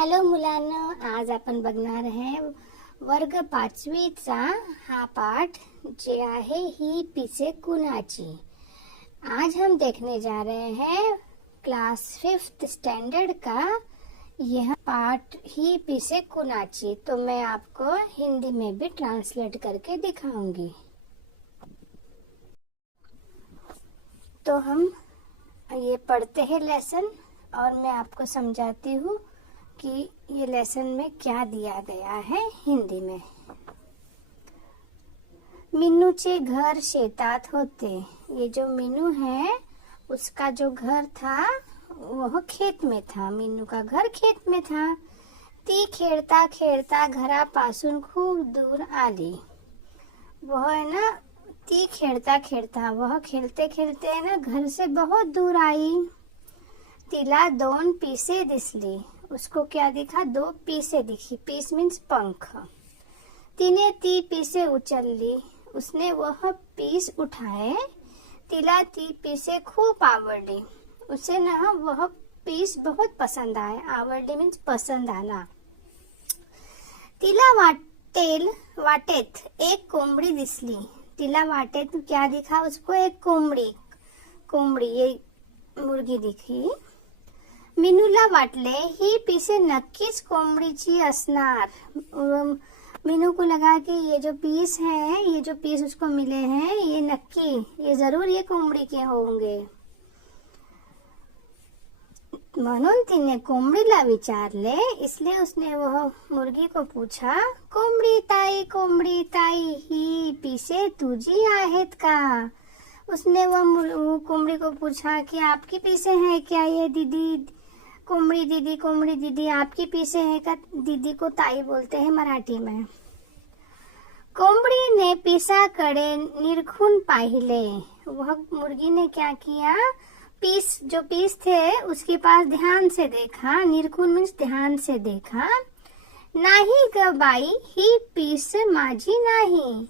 हॅलो मुलांनो, आज आपण बघणार आहे वर्ग 5वीचा हा पाठ जे आहे ही पिसे कुणाची। आज हम देखने जा रहे हैं क्लास 5th स्टैंडर्ड का यह पाठ ही पिसे कुणाची। तो मैं आपको हिंदी में भी ट्रांसलेट करके दिखाऊंगी। तो हम ये पढ़ते हैं लेसन और मैं आपको समझाती हूँ कि ये लेसन में क्या दिया गया है हिंदी में। मीनूचे घर शेतात होते। ये जो मीनू है उसका जो घर था वह खेत में था। मीनू का घर खेत में था। ती खेळता खेळता घरापासून खूप दूर आली। वह है ना, ती खेळता खेळता वह खेलते खेलते ना घर से बहुत दूर आई। तिला 2 पीसे दिसली। उसको क्या दिखा? 2 पीसे दिखी। पीस मीन्स पंख। तिने ती पीसे उचलली। उसने वह पीस उठाए। तिला ती पीसे खूप आवडली। उसे ना वह पीस बहुत पसंद आए। आवडली मीन्स पसंद आना। तिला वाटेत एक कोंबडी दिसली। तिला वाटेत क्या दिखा? उसको एक कोंबडी ये मुर्गी दिखी। मीनूला वाटले ही पीसे नक्कीच कोंबडीची असणार। मीनू को लगा कि ये जो पीस उसको मिले हैं ये जरूर ये कोंबडी के होंगे। म्हणून तिने कोंबडीला विचारले। इसलिए उसने वह मुर्गी को पूछा, कोंबडी ताई ही पीसे तुझी आहेत का? उसने वह कोंबड़ी को पूछा कि आपकी पीसे हैं क्या ये दीदी? कोंबड़ी दीदी आपकी पीसे हैं का? दीदी को ताई बोलते हैं मराठी में। कोंबड़ी ने पीसाकडे निरखून पाहिले। वह मुर्गी ने क्या किया? जो पीस थे उसके पास ध्यान से देखा। निरखून मीन्स ध्यान से देखा। नाही ग बाई ही पीस माझी नाही।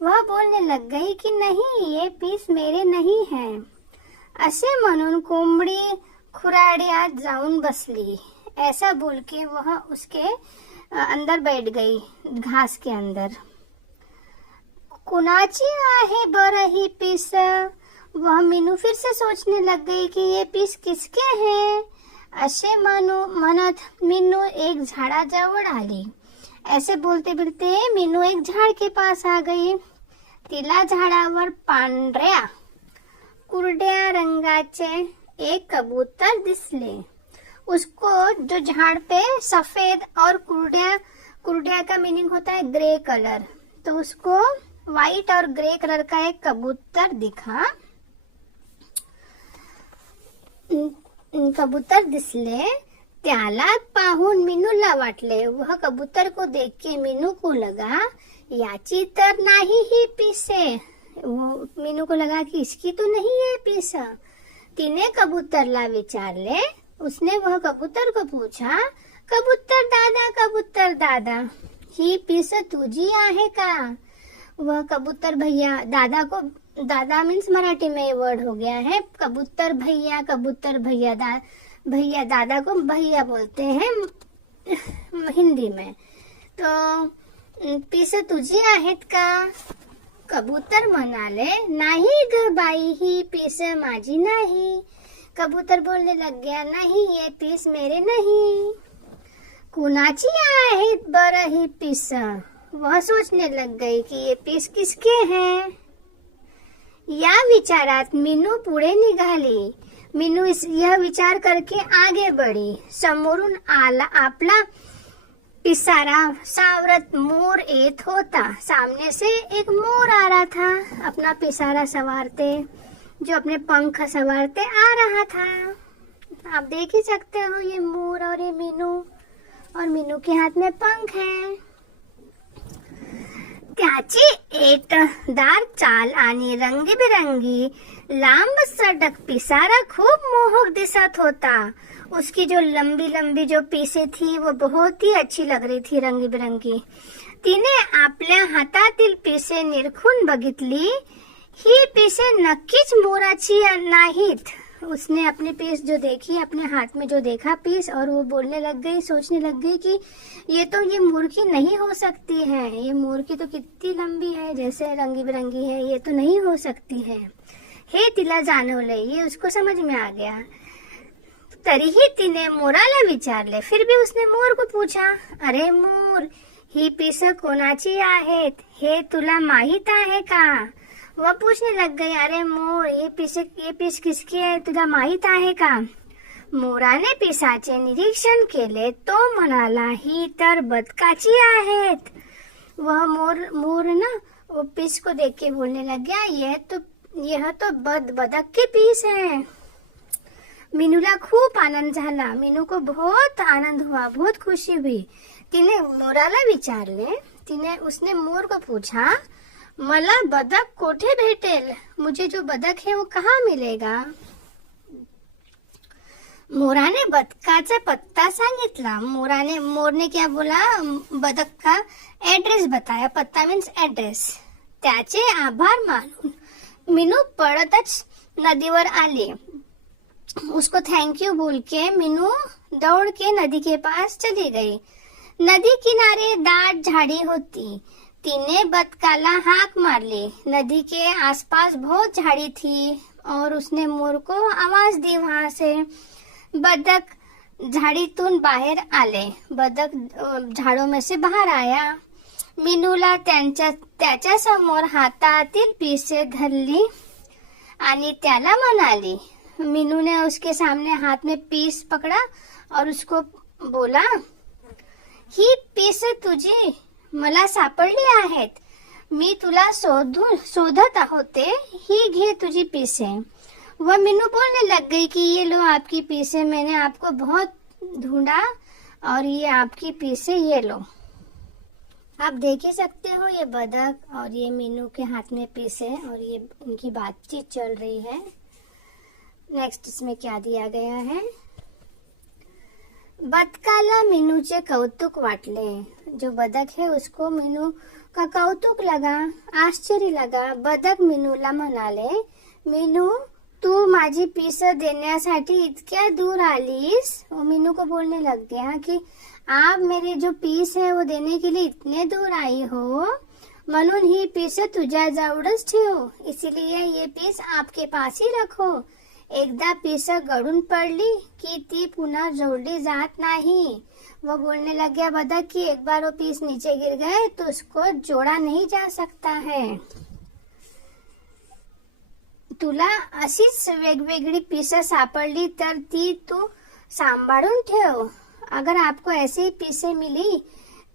वह बोलने लग गई कि नहीं ये पीस मेरे नहीं है। असे म्हणून कोंबडी खुराड्यात जाऊन बसली। ऐसा बोल के वह उसके अंदर बैठ गई, घास के अंदर। कुणाची आहे बरं ही पीस? वह मीनू फिर से सोचने लग गई कि ये पीस किसके हैं। असे म्हणत मीनू एक झाडाजवळ आली। ऐसे बोलते बोलते मीनू एक झाड़ के पास आ गई। तिला झाडावर पांढऱ्या कुरड्या रंगाचे एक कबूतर दिसले। उसको जो झाड़ पे सफेद और कुरड्या का मीनिंग होता है ग्रे कलर, तो उसको व्हाइट और ग्रे कलर का एक कबूतर दिखा। कबूतर दिसले। त्याला पाहून मीनूला वाटले। वह कबूतर को देख के मीनू को लगा याची तर नाही ही पीसे। वो मीनू को लगा कि इसकी तो नहीं है पीस। तिने कबूतरला विचारले। उसने वह कबूतर को पूछा, कबूतर दादा ही पीस तुझी आहे का? वह कबूतर भैया दादा मीन्स मराठी में ये वर्ड हो गया है। कबूतर भैया भैया दादा को भैया बोलते हैं हिंदी में। तो पीस तुझी आहेत का? कबूतर म्हणाले, नाही ग बाई ही पीस माझी नाही। कबूतर बोलने लग गया, नहीं ये पीस मेरे नहीं। कुणाची आहेत बरं ही पीस? वह सोचने लग गई कि ये पीस किसके हैं। या विचारात मीनू पुढे निघाली। मीनू यह विचार करके आगे बढ़ी। समोरून आपला पिसारा सावरत मोर येत होता। सामने से एक मोर आ रहा था अपना पिसारा सवारते, जो अपने पंख सवारते आ रहा था। आप देख ही सकते हो ये मोर और ये मीनू के हाथ में पंख है। त्याची ऐटदार चाल आणि रंगीबिरंगी लांब सडक पिसारा खूप मोहक दिसत होता। उसकी जो लंबी जो पीसे थी वो बहुत ही अच्छी लग रही थी, रंगी बिरंगी। तिने आपल्या हातातील पीसे निरखून बघितली। ही पीसे नक्कीच मोराची नाहीत। उसने अपनी पीस जो देखी, अपने हाथ में जो देखा पीस, और वो बोलने लग गई, सोचने लग गई कि ये मुर्गी नहीं हो सकती है, ये मुर्गी तो कितनी लंबी है, जैसे रंगी बिरंगी है, ये तो नहीं हो सकती है। हे तिला जानवले, ये उसको समझ में आ गया। तरीही तिने मोराला विचारले, फिर भी उसने मोर को पूछा, अरे मोर, ही पीस कोणाची आहेत, हे तुला माहित आहे का? वह पूछने लग गई, अरे मोर, ये पीस किसकी है, तुला माहित आहे का? मोराने पिसाचे निरीक्षण केले तो म्हणाला, ही तर बदकाची आहेत। वह मोर ना वो पीस को देख के बोलने लग गया, यह तो बदक के पीस है। मीनूला खूप आनंद झाला, मीनू को बहुत आनंद हुआ, बहुत खुशी हुई। तिने मोराला विचारले, उसने मोर को पूछा, मला बदक कोठे भेटेल, मुझे जो बदक है वो कहाँ मिलेगा? मोराने बदकाचा पत्ता सांगितला। मोर ने क्या बोला, बदक का एड्रेस बताया, पत्ता मीन्स एड्रेस। त्याचे आभार मानून मीनू पळतच नदीवर आली। उसको थैंक यू बोल के मीनू दौड़ के नदी के पास चली गई। नदी किनारे दाट झाड़ी होती। तिने बदकाला हाक मारली। नदी के आसपास बहुत झाड़ी थी और उसने मोर को आवाज दी वहां से। बदक झाडीतून बाहेर आले। बदक झाडों में से बाहर आया। मीनूला त्याच्या समोर हातातील पिसे धरली आणि त्याला म्हणाली, मीनू ने उसके सामने हाथ में पीस पकड़ा और उसको बोला, ही पीस तुझी मला सापडली आहेत, मी तुला शोधत होते, ही घे तुझी पीसे। वह मीनू बोलने लग गई कि ये लो आपकी पीसे, मैंने आपको बहुत ढूंढा और ये आपकी पीसे, ये लो। आप देख ही सकते हो ये बदक और ये मीनू के हाथ में पीसे और ये इनकी बातचीत चल रही है। नेक्स्ट इसमें क्या दिया गया है, बदकाला मीनूचे कौतुक वाटले। जो बदक है उसको मीनू का कौतुक लगा, आश्चर्य लगा। बदक मीनूला म्हणाले, मीनू तू माझी पीस देण्यासाठी इतक्या दूर आलीस। वो मीनू को बोलने लग गया कि आप मेरे जो पीस है वो देने के लिए इतने दूर आई हो, म्हणून ही पीस तुझ्या जवळच ठेव, इसीलिए ये पीस आपके पास ही रखो। एकदा पीस गळून पडली की ती पुन्हा जोडली जात नाही। वो बोलने लग गया बदक कि एक बार वो पीस नीचे गिर गए तो उसको जोड़ा नहीं जा सकता है। तुला अशीच वेगवेगळी पीस सापडली तर ती तू सांभाळून ठेव। अगर आपको ऐसी पीसे मिली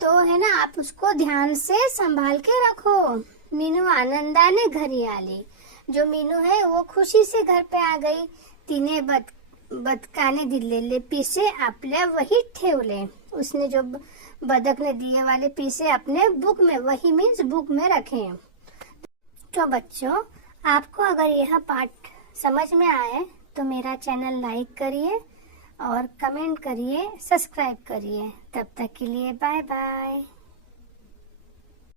तो है ना, आप उसको ध्यान से संभाल के रखो। मीनू आनंदाने घरी आली। जो मीनू है वो खुशी से घर पे आ गई। तिने बदकाने दिलेले पीसे आपल्या वहीत ठेवले। उसने जो बदक ने दिए वाले पीसे अपने बुक में, वही मीन्स बुक में रखे। तो बच्चों, आपको अगर यह पाठ समझ में आए तो मेरा चैनल लाइक करिए और कमेंट करिए, सब्सक्राइब करिए। तब तक के लिए बाय बाय।